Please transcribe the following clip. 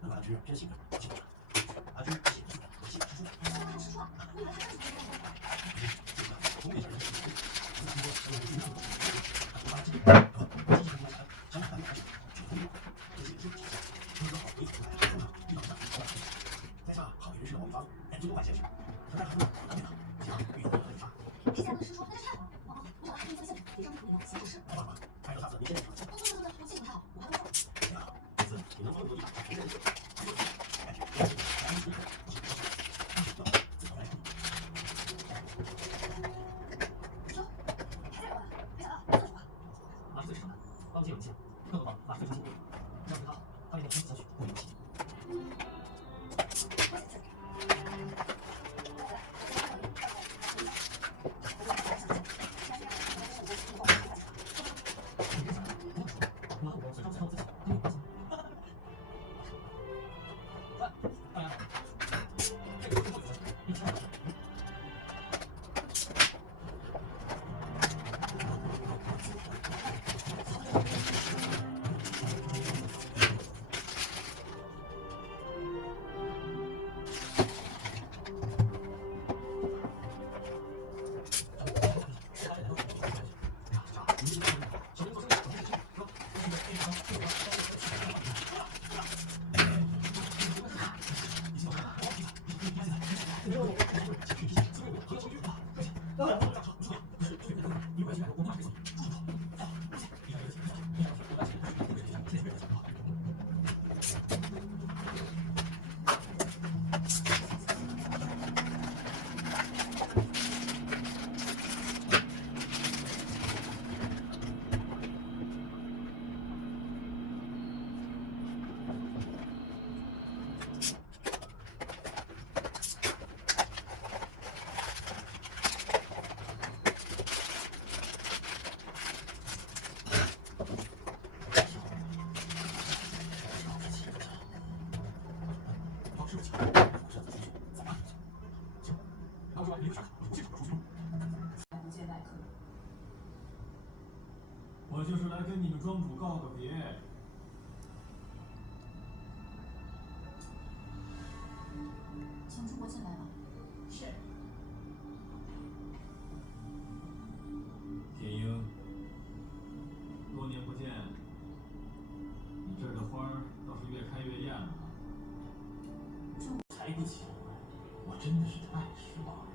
能把他吃真幸运，幸福了。阿居写书，写书，书啊！我以为还是封面上人写书，我听说有人经常他突发奇想，机器人来想法开始，全封面，这写书写下，听说好回复来，通常遇到上好在下好为人师的毛羽发作，最多快现实，可但是我难免的，不想遇到很差。之前不是师说那就太好了，我找他给你发现，给张主任写首诗。快快，拍个大字，你先念上。不，我记性不太好，我还会做。哎呀，这次你能方得意，谁认识？感觉我是难以认可。当街游戏，更何况马上就进入，只要是他好，他也能坚持下去，不离不弃。我就是来跟你们庄主告个别。请主播进来吧。是。铁英，多年不见，你这儿的花儿倒是越开越艳了。才不起，我真的是太失望了。